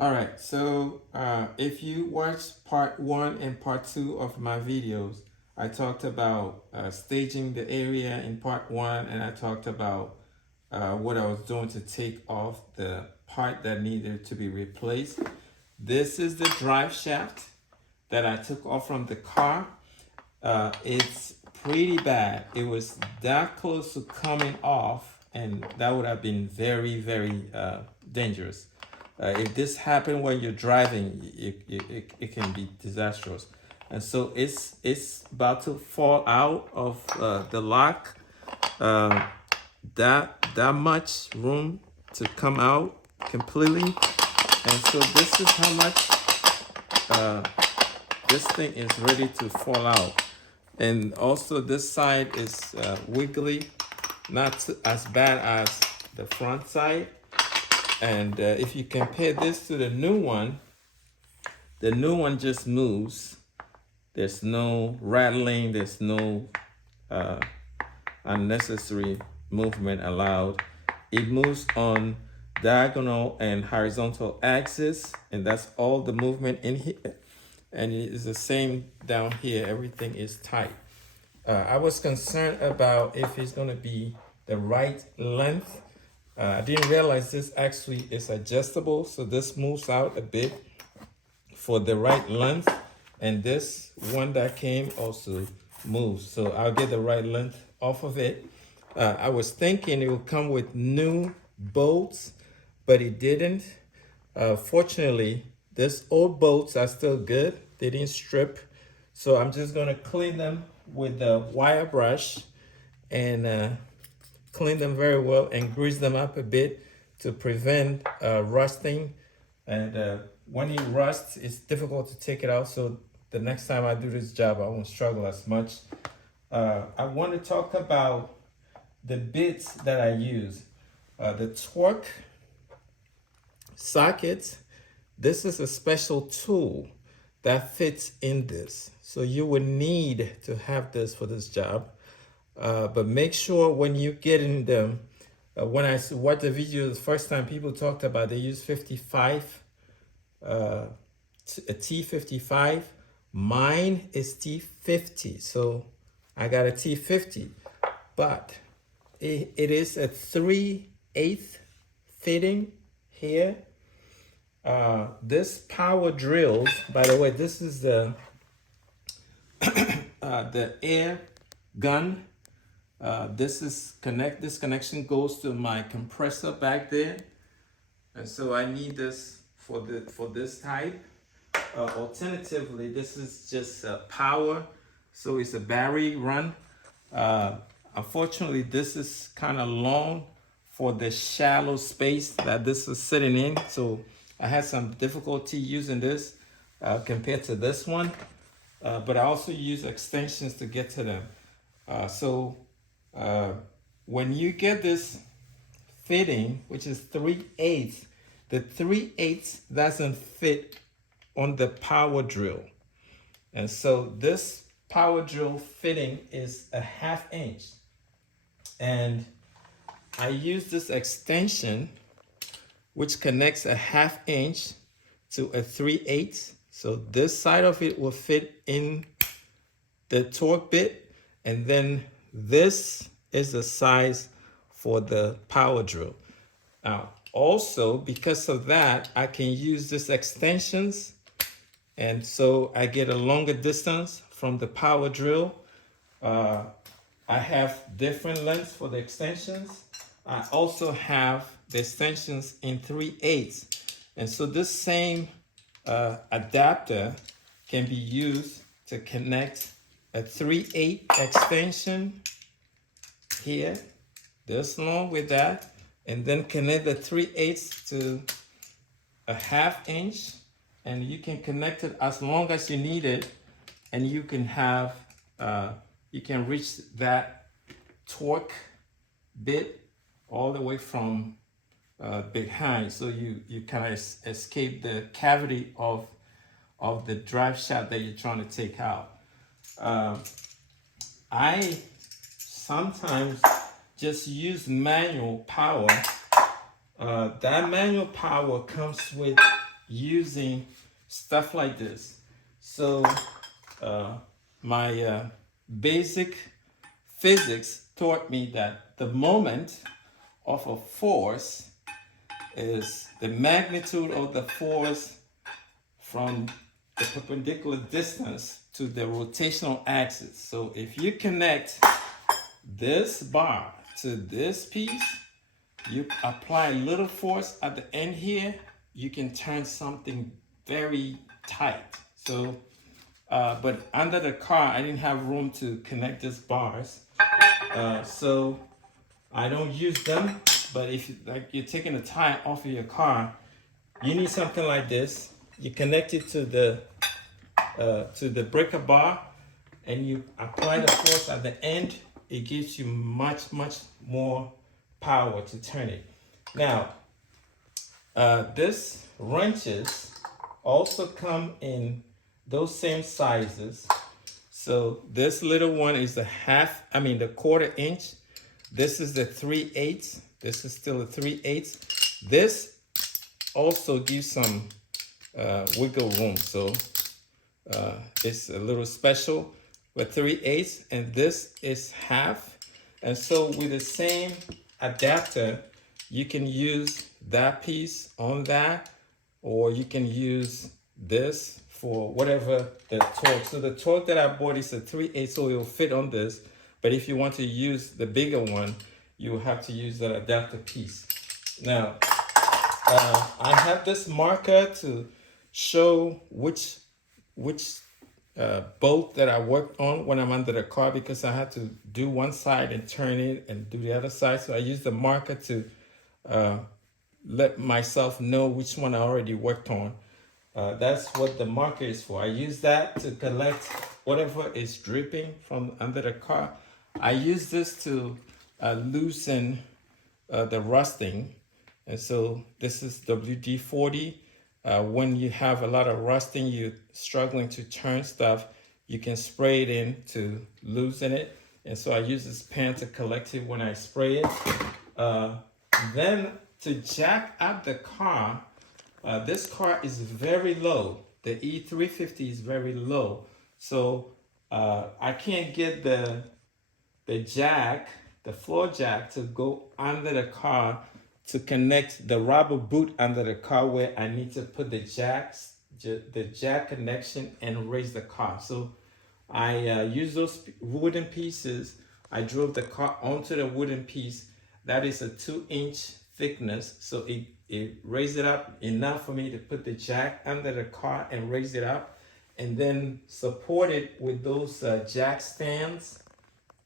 All right, so if you watch part one and part two of my videos, I talked about staging the area in part one, and I talked about what I was doing to take off the part that needed to be replaced. This is the drive shaft that I took off from the car. It's pretty bad. It was that close to coming off, and that would have been very, very dangerous. If this happened when you're driving, it can be disastrous. And so it's about to fall out of the lock. Uh, that much room to come out completely. And so this is how much this thing is ready to fall out. And also this side is wiggly, not as bad as the front side. And if you compare this to the new one just moves. There's no rattling, there's no unnecessary movement allowed. It moves on diagonal and horizontal axis, and that's all the movement in here. And it is the same down here. Everything is tight. I was concerned about if it's going to be the right length. I didn't realize this actually is adjustable, so this moves out a bit for the right length, and this one that came also moves, so I'll get the right length off of it. I was thinking it would come with new bolts, but it didn't. Fortunately, these old bolts are still good. They didn't strip, so I'm just gonna clean them with the wire brush and clean them very well and grease them up a bit to prevent rusting. And when it rusts, it's difficult to take it out. So the next time I do this job, I won't struggle as much. I want to talk about the bits that I use. The torque socket. This is a special tool that fits in this. So you would need to have this for this job. But make sure when you get in them, when I watched the video the first time, people talked about they use 55, a T55. Mine is T50, so I got a T50, but it is a 3/8 fitting here. This power drills, by the way, this is the air gun. This connection goes to my compressor back there, and so I need this for this type. Alternatively, this is just power, so it's a battery run. Unfortunately, this is kind of long for the shallow space that this is sitting in, so I had some difficulty using this compared to this one, but I also use extensions to get to them. When you get this fitting, which is 3/8, the 3/8 doesn't fit on the power drill. And so this power drill fitting is a 1/2 inch. And I use this extension, which connects a 1/2 inch to a 3/8. So this side of it will fit in the torque bit, and then this is the size for the power drill. Now, also, because of that, I can use this extensions, and so I get a longer distance from the power drill. I have different lengths for the extensions. I also have the extensions in 3/8. And so this same adapter can be used to connect a 3/8 extension here, this long with that, and then connect the 3/8 to a 1/2 inch, and you can connect it as long as you need it, and you can have you can reach that torque bit all the way from behind, so you kind of escape the cavity of the drive shaft that you're trying to take out. I sometimes just use manual power. That manual power comes with using stuff like this. So my basic physics taught me that the moment of a force is the magnitude of the force from the perpendicular distance to the rotational axis. So if you connect this bar to this piece, you apply a little force at the end here, you can turn something very tight. So, but under the car, I didn't have room to connect these bars. So I don't use them, but if you're taking a tire off of your car, you need something like this. You connect it to the breaker bar, and you apply the force at the end. It gives you much more power to turn it. Now, this wrenches also come in those same sizes. So this little one is the quarter inch. This is the 3/8. This is still a 3/8. This also gives some wiggle room. So it's a little special with 3/8, and this is half. And so with the same adapter, you can use that piece on that, or you can use this for whatever the torque. So the torque that I bought is a 3/8, so it will fit on this. But if you want to use the bigger one, you will have to use that adapter piece. Now, I have this marker to show which bolt that I worked on when I'm under the car, because I had to do one side and turn it and do the other side. So I used the marker to let myself know which one I already worked on. That's what the marker is for. I use that to collect whatever is dripping from under the car. I use this to loosen the rusting. And so this is WD-40. When you have a lot of rusting, you're struggling to turn stuff, you can spray it in to loosen it. And so I use this pen to collect it when I spray it. Then to jack up the car, this car is very low. The E350 is very low. So I can't get the jack, the floor jack, to go under the car to connect the rubber boot under the car, where I need to put the jack connection and raise the car. So I use those wooden pieces. I drove the car onto the wooden piece. That is a 2-inch thickness. So it raised it up enough for me to put the jack under the car and raise it up, and then support it with those jack stands.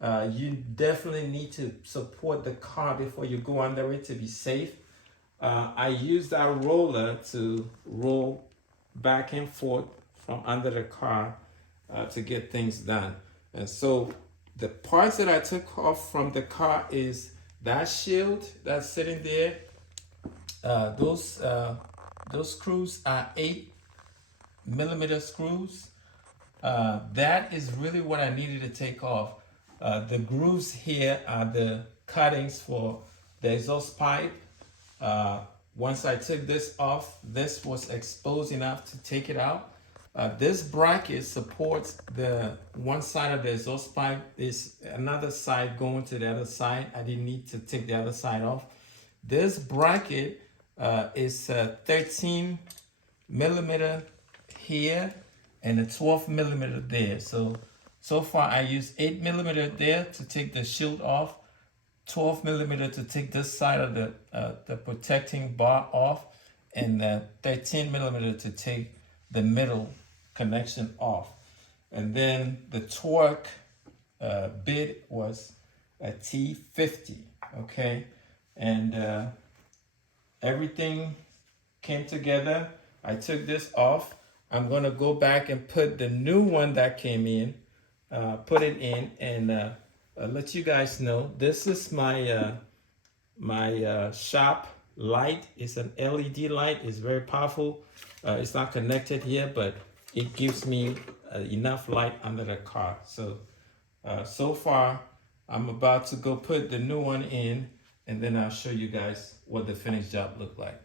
You definitely need to support the car before you go under it to be safe. I use that roller to roll back and forth from under the car to get things done. And so the parts that I took off from the car is that shield that's sitting there. Those screws are 8mm screws. That is really what I needed to take off. The grooves here are the cuttings for the exhaust pipe. Once I took this off, this was exposed enough to take it out. This bracket supports the one side of the exhaust pipe. There's another side going to the other side. I didn't need to take the other side off. This bracket is 13mm here and a 12mm there. So far I used 8mm there to take the shield off, 12mm to take this side of the protecting bar off, and 13mm to take the middle connection off. And then the torque bit was a T50, okay? And everything came together. I took this off. I'm gonna go back and put the new one that came in, put it in, and let you guys know. This is my my shop light. It's an LED light. It's very powerful. It's not connected here, but it gives me enough light under the car. So so far I'm about to go put the new one in, and then I'll show you guys what the finished job looked like.